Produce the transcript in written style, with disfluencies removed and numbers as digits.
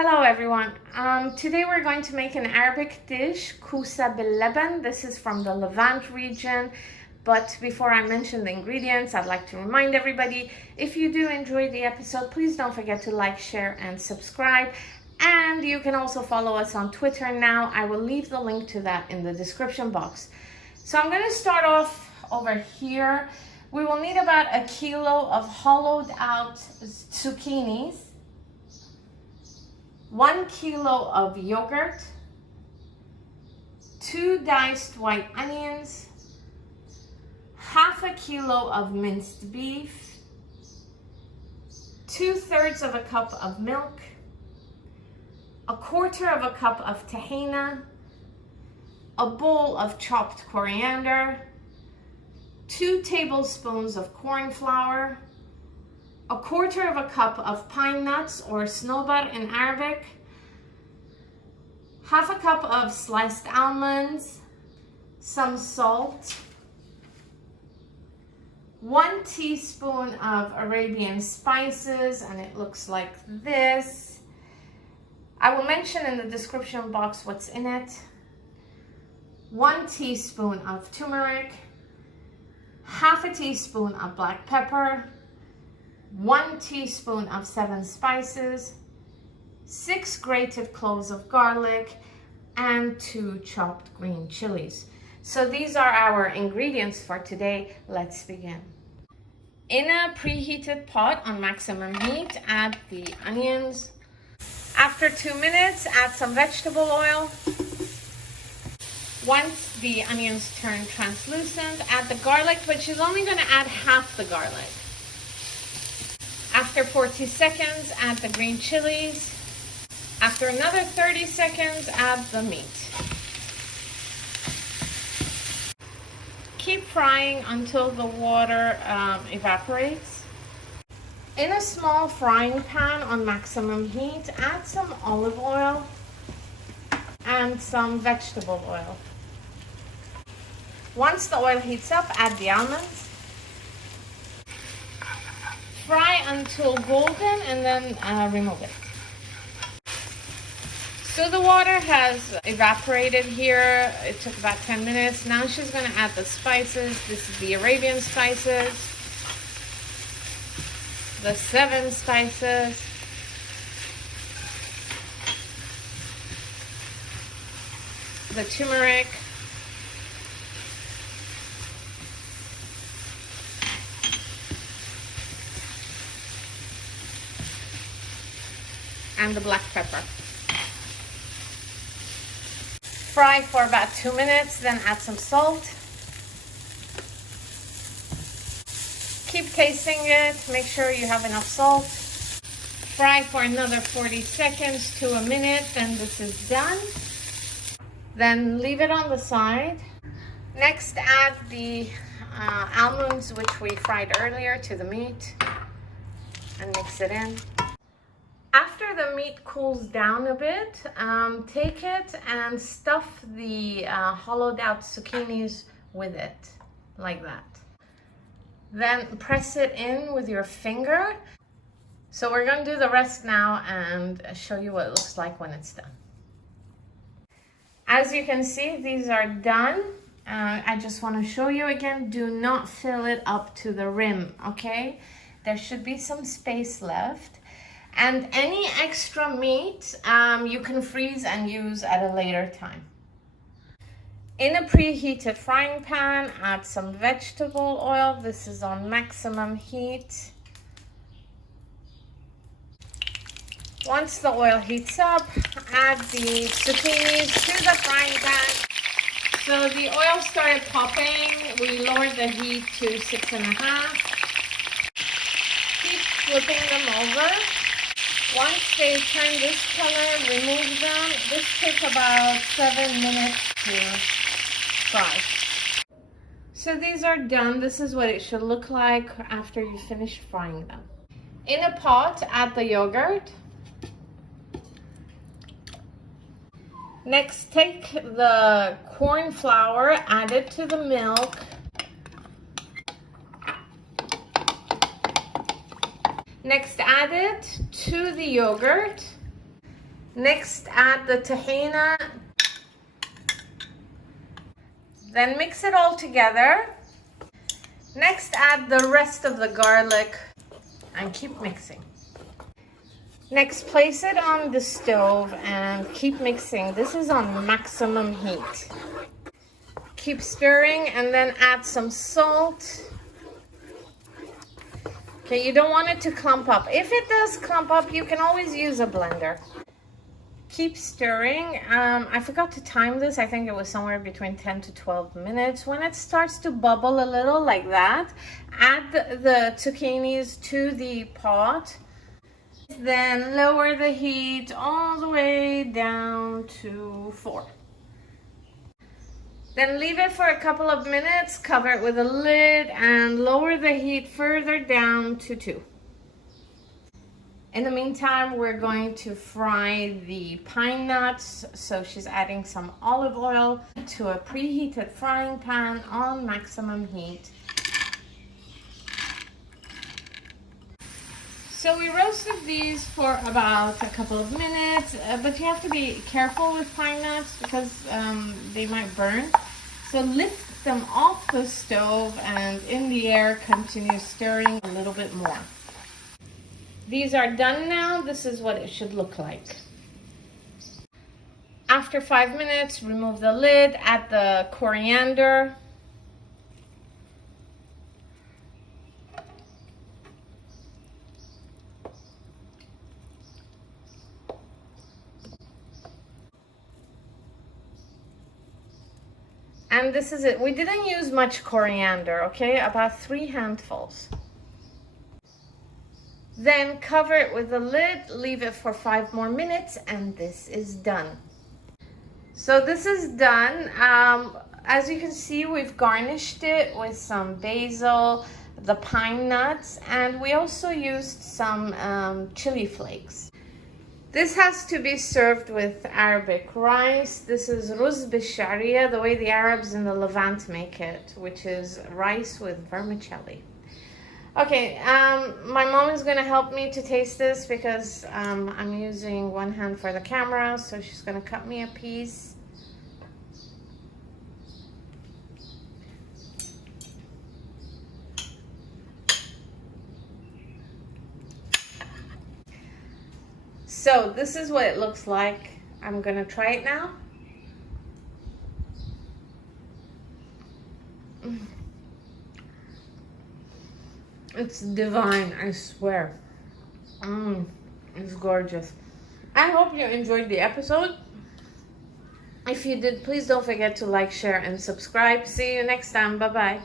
Hello everyone. Today we're going to make an Arabic dish, Kussa bil Laban. This is from the Levant region. But before I mention the ingredients, I'd like to remind everybody, if you do enjoy the episode, please don't forget to like, share, and subscribe. And you can also follow us on Twitter now. I will leave the link to that in the description box. So I'm going to start off over here. We will need about 1 kilo of hollowed out zucchinis, 1 kilo of yogurt, 2 diced white onions, half a kilo of minced beef, 2/3 of a cup of milk, 1/4 cup of tahina, a bowl of chopped coriander, 2 tablespoons of corn flour, 1/4 cup of pine nuts or snowbur in Arabic, half a cup of sliced almonds, some salt, 1 teaspoon of Arabian spices, and it looks like this. I will mention in the description box what's in it. 1 teaspoon of turmeric, half a teaspoon of black pepper, 1 teaspoon of 7 spices, 6 grated cloves of garlic, and 2 chopped green chilies. So these are our ingredients for today. Let's begin. In a preheated pot on maximum heat, add the onions. After 2 minutes, add some vegetable oil. Once the onions turn translucent, add the garlic, which is only going to add half the garlic. After 40 seconds, add the green chilies. After another 30 seconds, add the meat. Keep frying until the water evaporates. In a small frying pan on maximum heat, add some olive oil and some vegetable oil. Once the oil heats up, add the almonds. Fry until golden and then remove it. So the water has evaporated here. It took about 10 minutes. Now she's going to add the spices. This is the Arabian spices, the 7 spices, the turmeric, and the black pepper. Fry for about 2 minutes, then add some salt. Keep tasting it, make sure you have enough salt. Fry for another 40 seconds to a minute, then this is done. Then leave it on the side. Next, add the almonds, which we fried earlier, to the meat and mix it in. After the meat cools down a bit, take it and stuff the hollowed out zucchinis with it, like that. Then press it in with your finger. So we're going to do the rest now and show you what it looks like when it's done. As you can see, these are done. I just want to show you again, do not fill it up to the rim, okay? There should be some space left. And any extra meat you can freeze and use at a later time. In a preheated frying pan, add some vegetable oil. This is on maximum heat. Once the oil heats up, add the zucchinis to the frying pan. So the oil started popping. We lowered the heat to 6.5. Keep flipping them over. Once they turn this color, remove them. This takes about 7 minutes to fry. So these are done. This is what it should look like after you finish frying them. In a pot, add the yogurt. Next, take the corn flour, add it to the milk. Next, add it to the yogurt. Next, add the tahina. Then mix it all together. Next, add the rest of the garlic and keep mixing. Next, place it on the stove and keep mixing. This is on maximum heat. Keep stirring and then add some salt. Okay, you don't want it to clump up. If it does clump up, you can always use a blender. Keep stirring. I forgot to time this. I think it was somewhere between 10 to 12 minutes. When it starts to bubble a little like that, add the zucchinis to the pot. Then lower the heat all the way down to 4. Then leave it for a couple of minutes, cover it with a lid, and lower the heat further down to 2. In the meantime, we're going to fry the pine nuts. So she's adding some olive oil to a preheated frying pan on maximum heat. So we roasted these for about a couple of minutes, but you have to be careful with pine nuts because they might burn. So lift them off the stove and in the air continue stirring a little bit more. These are done now. This is what it should look like. After 5 minutes, remove the lid, add the coriander. And this is it. We didn't use much coriander, okay? About 3 handfuls. Then cover it with a lid, leave it for 5 more minutes, and this is done. So this is done. As you can see, we've garnished it with some basil, the pine nuts, and we also used some chili flakes. This has to be served with Arabic rice. This is ruz bishariya, the way the Arabs in the Levant make it, which is rice with vermicelli. Okay, my mom is gonna help me to taste this because I'm using one hand for the camera, so she's gonna cut me a piece. So this is what it looks like. I'm gonna try it now. It's divine, I swear. It's gorgeous. I hope you enjoyed the episode. If you did, please don't forget to like, share, and subscribe. See you next time. Bye-bye.